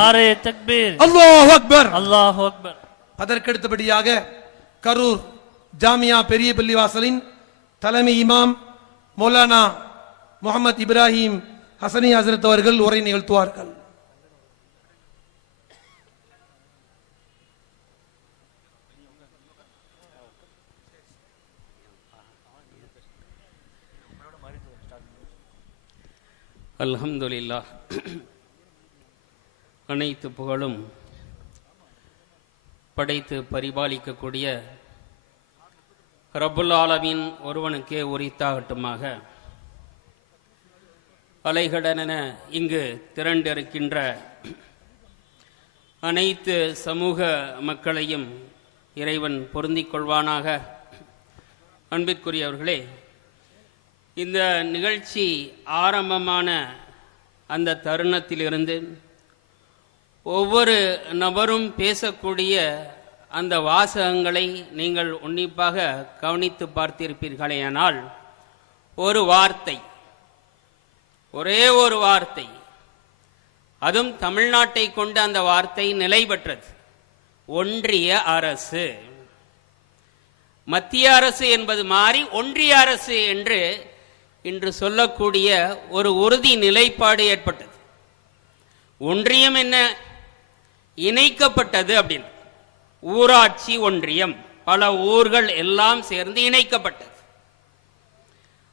நாரே தக்பீர். அல்லாஹ் அக்பர். அல்லாஹ் அக்பர். அதற்கடுத்தபடியாக கரூர் ஜாமியா பெரிய பள்ளிவாசலின் தலைமை இமாம் மௌலானா முகமது இப்ராஹிம் ஹசனி ஹசரத் அவர்கள் உரை நிகழ்த்துவார்கள். அல்ஹம்துலில்லாஹ். அனைத்து புகழும் படைத்து பரிபாலிக்கக்கூடிய ரபுல் ஆலமின் ஒருவனுக்கே உரித்தாகட்டுமாக. அலைகடனென இங்கு திரண்டிருக்கின்ற அனைத்து சமூக மக்களையும் இறைவன் பொருந்திக் கொள்வானாக. அன்பிற்குரியவர்களே இந்த நிகழ்ச்சி ஆரம்பமான அந்த தருணத்திலிருந்து ஒவ்வொரு நபரும் பேசக்கூடிய அந்த வாசகங்களை நீங்கள் உன்னிப்பாக கவனித்து பார்த்திருப்பீர்களேயானால் ஒரு வார்த்தை ஒரே ஒரு வார்த்தை அதுவும் தமிழ்நாட்டை கொண்டு அந்த வார்த்தை நிலை பெற்றது. ஒன்றிய அரசு. மத்திய அரசு என்பது மாறி ஒன்றிய அரசு என்று இன்று சொல்லக்கூடிய ஒரு உறுதி நிலைப்பாடு ஏற்பட்டது. ஒன்றியம் என்ன? இணைக்கப்பட்டது அப்படின்னு. ஊராட்சி ஒன்றியம் பல ஊர்கள் எல்லாம் சேர்ந்து இணைக்கப்பட்டது.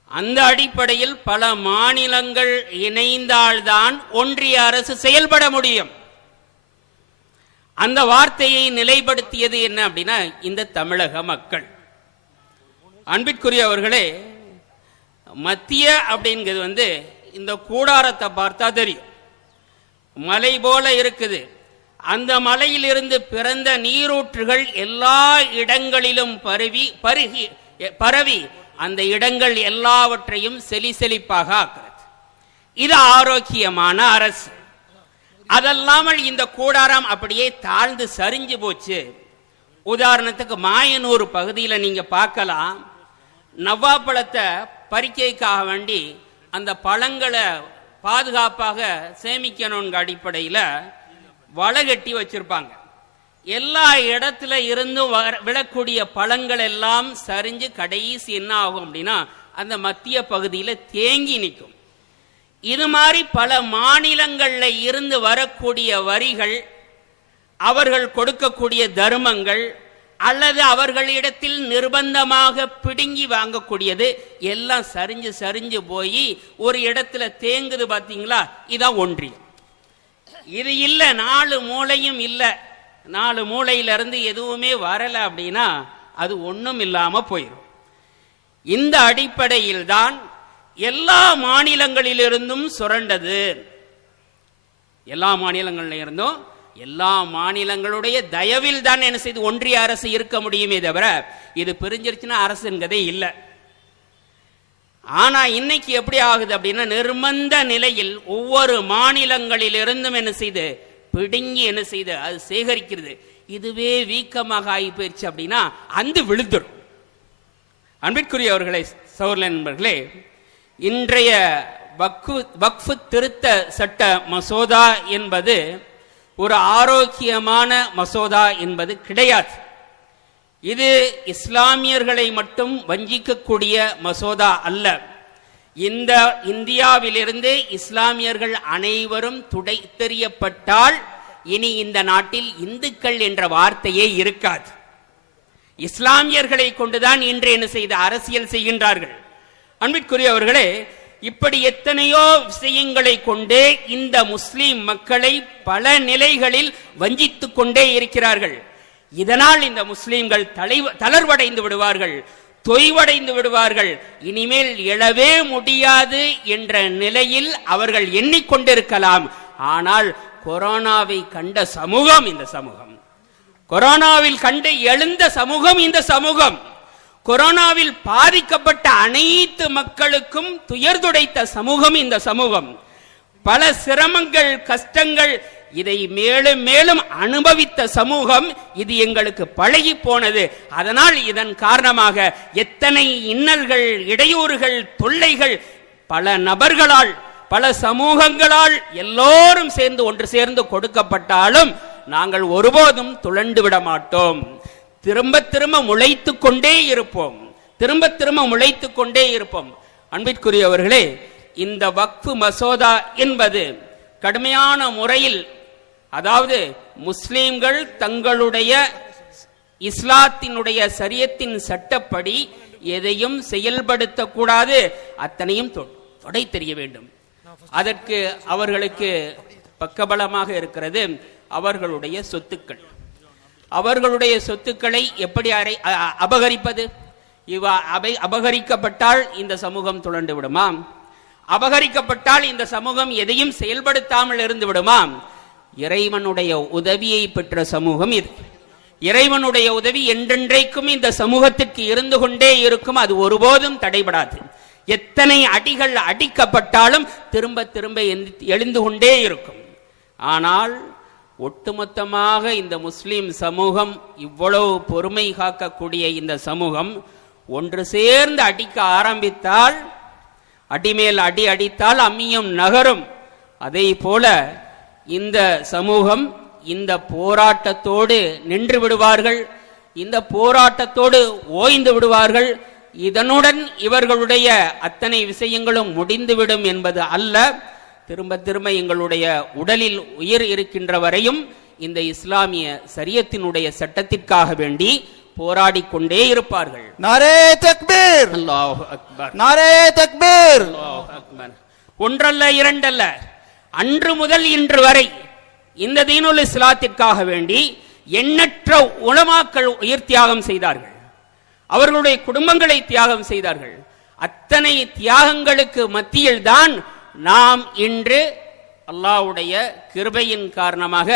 அந்த அடிப்படையில் பல மாநிலங்கள் இணைந்தால்தான் ஒன்றிய அரசு செயல்பட முடியும். அந்த வார்த்தையை நிலைப்படுத்தியது என்ன அப்படின்னா இந்த தமிழக மக்கள். அன்பிற்குரிய அவர்களே மத்திய அப்படிங்கிறது வந்து இந்த கூடாரத்தை பார்த்தா தெரியும். மலை போல இருக்குது. அந்த மலையிலிருந்து பிறந்த நீரூற்றுகள் எல்லா இடங்களிலும் பரவி பருகி பரவி அந்த இடங்கள் எல்லாவற்றையும் செலிசெலிப்பாக ஆக்குறது. இது ஆரோக்கியமான அரசு. அதல்லாமல் இந்த கூடாரம் அப்படியே தாழ்ந்து சரிஞ்சு போச்சு. உதாரணத்துக்கு மாயனூர் பகுதியில் நீங்க பார்க்கலாம். நவ்வாப்பழத்தை பறிக்கைக்காக வேண்டி அந்த பழங்களை பாதுகாப்பாக சேமிக்கணுங்க அடிப்படையில் வலை கட்டி வச்சிருப்பாங்க. எல்லா இடத்துல இருந்தும் வர- விழக்கூடிய பழங்கள் எல்லாம் சரிஞ்சு கடைசி என்ன ஆகும் அப்படின்னா அந்த மத்திய பகுதியில் தேங்கி நிற்கும். இது மாதிரி பல மாநிலங்களில் இருந்து வரக்கூடிய வரிகள் அவர்கள் கொடுக்கக்கூடிய தர்மங்கள் அல்லது அவர்களிடத்தில் நிர்பந்தமாக பிடுங்கி வாங்கக்கூடியது எல்லாம் சரிஞ்சு சரிஞ்சு போய் ஒரு இடத்துல தேங்குது பார்த்தீங்களா இதான் ஒன்றியம். இது இல்ல நாலு மூளையும் இல்ல. நாலு மூளையில இருந்து எதுவுமே வரல அப்படின்னா அது ஒண்ணும் இல்லாம போயிடும் இந்த அடிப்படையில் தான் எல்லா மாநிலங்களிலிருந்தும் சுரண்டது. எல்லா மாநிலங்களில் இருந்தும் எல்லா மாநிலங்களுடைய தயவில் தான் என்ன செய்து ஒன்றிய அரசு இருக்க முடியுமே தவிர இது பிரிஞ்சிருச்சுன்னா அரசுங்கிறதே இல்லை. ஆனால் இன்னைக்கு எப்படி ஆகுது அப்படின்னா நிர்பந்த நிலையில் ஒவ்வொரு மாநிலங்களிலிருந்தும் என்ன செய்து பிடுங்கி என்ன செய்து அது சேகரிக்கிறது. இதுவே வீக்கமாக ஆகி போயிடுச்சு அப்படின்னா அந்த விழுந்துடும் அன்பிற்குரியவர்களே சௌர்ல நண்பர்களே இன்றைய வக்ஃபு வக்ஃபு திருத்த சட்ட மசோதா என்பது ஒரு ஆரோக்கியமான மசோதா என்பது கிடையாது. இது இஸ்லாமியர்களை மட்டும் வஞ்சிக்கக்கூடிய மசோதா அல்ல. இந்த இந்தியாவிலிருந்து இஸ்லாமியர்கள் அனைவரும் துடை தெரியப்பட்டால் இனி இந்த நாட்டில் இந்துக்கள் என்ற வார்த்தையே இருக்காது. இஸ்லாமியர்களை கொண்டுதான் இன்று என்ன செய்த அரசியல் செய்கின்றார்கள். அன்பிற்குரியவர்களே இப்படி எத்தனையோ விஷயங்களை கொண்டே இந்த முஸ்லிம் மக்களை பல நிலைகளில் வஞ்சித்துக் கொண்டே இருக்கிறார்கள். இதனால் இந்த முஸ்லிம்கள் தலை தளர்வடைந்து விடுவார்கள் தொய்வடைந்து விடுவார்கள். இனிமேல் எழவே முடியாது என்ற நிலையில் அவர்கள் எண்ணிக்கொண்டிருக்கலாம். ஆனால் கொரோனாவை கண்ட சமூகம் இந்த சமூகம். கொரோனாவில் கண்டு எழுந்த சமூகம் இந்த சமூகம். கொரோனாவில் பாதிக்கப்பட்ட அனைத்து மக்களுக்கும் துயர்துடைத்த சமூகம் இந்த சமூகம். பல சிரமங்கள் கஷ்டங்கள் இதை மேலும் மேலும் அனுபவித்த சமூகம் இது எங்களுக்கு பழகி போனது. அதனால் இதன் காரணமாக எத்தனை இன்னல்கள் இடையூறுகள் தொல்லைகள் பல நபர்களால் பல சமூகங்களால் எல்லோரும் சேர்ந்து ஒன்று சேர்ந்து கொடுக்கப்பட்டாலும் நாங்கள் ஒருபோதும் துளண்டு விட மாட்டோம். திரும்ப திரும்ப முளைத்து கொண்டே இருப்போம். திரும்ப திரும்ப முளைத்து கொண்டே இருப்போம். அன்பிற்குரியவர்களே இந்த வக்ஃபு மசோதா என்பது கடுமையான முறையில் அதாவது முஸ்லீம்கள் தங்களுடைய இஸ்லாத்தினுடைய சரியத்தின் சட்டப்படி எதையும் செயல்படுத்தக்கூடாது. அத்தனையும் தொ- தொடை தெரிய வேண்டும். அதற்கு அவர்களுக்கு பக்கபலமாக இருக்கிறது அவர்களுடைய சொத்துக்கள். அவர்களுடைய சொத்துக்களை எப்படி அரை அ- அபகரிப்பது? இவ அபை அபகரிக்கப்பட்டால் இந்த சமூகம் துளண்டு விடுமாம்? அபகரிக்கப்பட்டால் இந்த சமூகம் எதையும் செயல்படுத்தாமல் இருந்து விடுமாம்? இறைவனுடைய உதவியை பெற்ற சமூகம் இது. இறைவனுடைய உதவி என்றென்றைக்கும் இந்த சமூகத்திற்கு இருந்து கொண்டே இருக்கும். அது ஒருபோதும் தடைபடாது. எத்தனை அடிகள் அடிக்கப்பட்டாலும் திரும்ப திரும்ப எழுந்து கொண்டே இருக்கும். ஆனால் ஒட்டுமொத்தமாக இந்த முஸ்லிம் சமூகம் இவ்வளவு பொறுமை காக்கக்கூடிய இந்த சமூகம் ஒன்று சேர்ந்து அடிக்க ஆரம்பித்தால் அடிமேல் அடி அடித்தால் அம்மியும் நகரும். அதே போல இந்த சமூகம் இந்த போராட்டத்தோடு நின்று விடுவார்கள் இந்த போராட்டத்தோடு ஓய்ந்து விடுவார்கள். இதனுடன் இவர்களுடைய அத்தனை விஷயங்களும் முடிந்துவிடும் என்பது அல்ல. திரும்ப திரும்ப எங்களுடைய உடலில் உயிர் இருக்கின்ற வரையும் இந்த இஸ்லாமிய சரியத்தினுடைய சட்டத்திற்காக வேண்டி போராடி கொண்டே இருப்பார்கள். நாரே தக்பீர். அல்லாஹ் அக்பர். நாரே தக்பீர். அல்லாஹ் அக்பர். ஒன்றல்ல இரண்டல்ல. அன்று முதல் இன்று வரை இந்த தீனுல் இஸ்லாத்திற்காக வேண்டி எண்ணற்ற உலமாக்கள் உயிர் தியாகம் செய்தார்கள். அவர்களுடைய குடும்பங்களை தியாகம் செய்தார்கள். அத்தனை தியாகங்களுக்கு மத்தியில் தான் நாம் இன்று அல்லாவுடைய கிருபையின் காரணமாக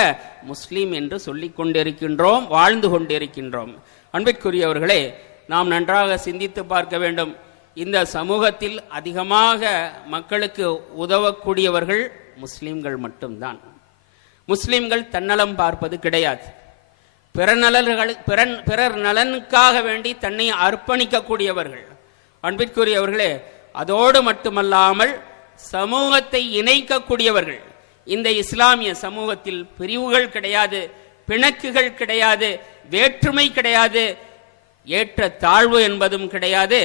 முஸ்லீம் என்று சொல்லிக் கொண்டிருக்கின்றோம் வாழ்ந்து கொண்டிருக்கின்றோம். அன்பிற்குரியவர்களே நாம் நன்றாக சிந்தித்து பார்க்க வேண்டும். இந்த சமூகத்தில் அதிகமாக மக்களுக்கு உதவக்கூடியவர்கள் முஸ்லிம்கள் மட்டும்தான். முஸ்லிம்கள் தன்னலம் பார்ப்பது கிடையாது. பிறநலர்கள் பிறன் பிறர் நலனுக்காக வேண்டி தன்னை அர்ப்பணிக்கக்கூடியவர்கள். அன்பிற்குரியவர்களே அதோடு மட்டுமல்லாமல் சமூகத்தை இணைக்கக்கூடியவர்கள். இந்த இஸ்லாமிய சமூகத்தில் பிரிவுகள் கிடையாது பிணக்குகள் கிடையாது வேற்றுமை கிடையாது ஏற்ற தாழ்வு என்பதும் கிடையாது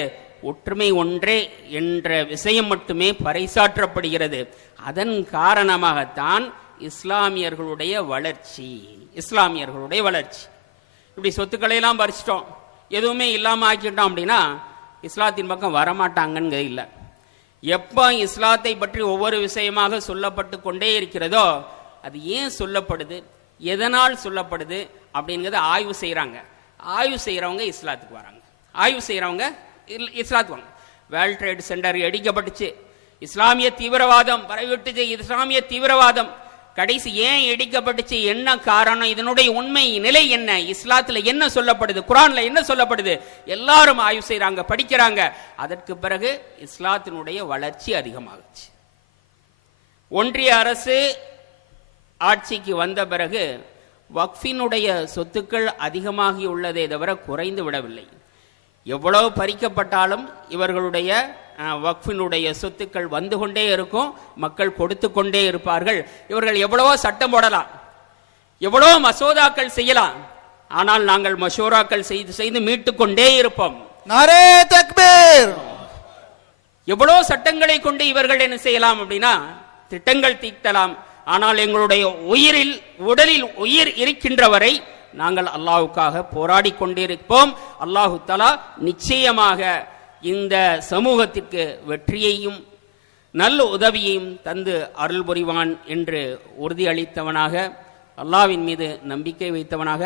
ஒற்றுமை ஒன்றே என்ற விஷயம் மட்டுமே பறைசாற்றப்படுகிறது. அதன் காரணமாகத்தான் இஸ்லாமியர்களுடைய வளர்ச்சி. இஸ்லாமியர்களுடைய வளர்ச்சி. இப்படி சொத்துக்களை எல்லாம் பறிச்சிட்டோம். எதுவுமே இல்லாம ஆக்கிட்டோம் அப்படின்னா இஸ்லாத்தின் பக்கம் வரமாட்டாங்கன்னு இல்லை. எப்போ இஸ்லாத்தை பற்றி ஒவ்வொரு விஷயமாக சொல்லப்பட்டு கொண்டே இருக்கிறதோ அது ஏன் சொல்லப்படுது எதனால் சொல்லப்படுது அப்படிங்கிறத ஆய்வு செய்கிறாங்க ஆய்வு செய்கிறவங்க இஸ்லாத்துக்கு வராங்க. ஆய்வு செய்கிறவங்க இஸ்லாத்துக்கு வேர்ல்ட் ட்ரேட் சென்டர் இடிக்கப்பட்டுச்சு. இஸ்லாமிய தீவிரவாதம் பரவிவிட்டுச்சு இஸ்லாமிய தீவிரவாதம் கடைசி ஏன் இடிக்கப்பட்டுச்சு? என்ன காரணம்? இதனுடைய உண்மை நிலை என்ன? இஸ்லாத்துல என்ன சொல்லப்படுது? குரான்ல என்ன சொல்லப்படுது? எல்லாரும் ஆய்வு செய்யறாங்க படிக்கிறாங்க. அதற்கு பிறகு இஸ்லாத்தினுடைய வளர்ச்சி அதிகமாகுச்சு. ஒன்றிய அரசு ஆட்சிக்கு வந்த பிறகு வக்ஃபினுடைய சொத்துக்கள் அதிகமாகி உள்ளதே தவிர குறைந்து விடவில்லை. எவ்வளவு பறிக்கப்பட்டாலும் இவர்களுடைய வக்ஃபினுடைய சொத்துக்கள் வந்து கொண்டே இருக்கும் மக்கள் கொடுத்து கொண்டே இருப்பார்கள். இவர்கள் எவ்வளவோ சட்டம் போடலாம் எவ்வளோ மசோதாக்கள் செய்யலாம் ஆனால் நாங்கள் மசோராக்கள் செய்து செய்து மீட்டுக்கொண்டே இருப்போம். எவ்வளோ சட்டங்களை கொண்டு இவர்கள் என்ன செய்யலாம் அப்படின்னா திட்டங்கள் தீட்டலாம். ஆனால் எங்களுடைய உயிரில் உடலில் உயிர் இருக்கின்ற வரை நாங்கள் அல்லாஹுக்காக போராடி கொண்டிருப்போம். அல்லாஹு தலா நிச்சயமாக இந்த சமூகத்திற்கு வெற்றியையும் நல்ல உதவியையும் தந்து அருள் புரிவான் என்று உறுதியளித்தவனாக அல்லாவின் மீது நம்பிக்கை வைத்தவனாக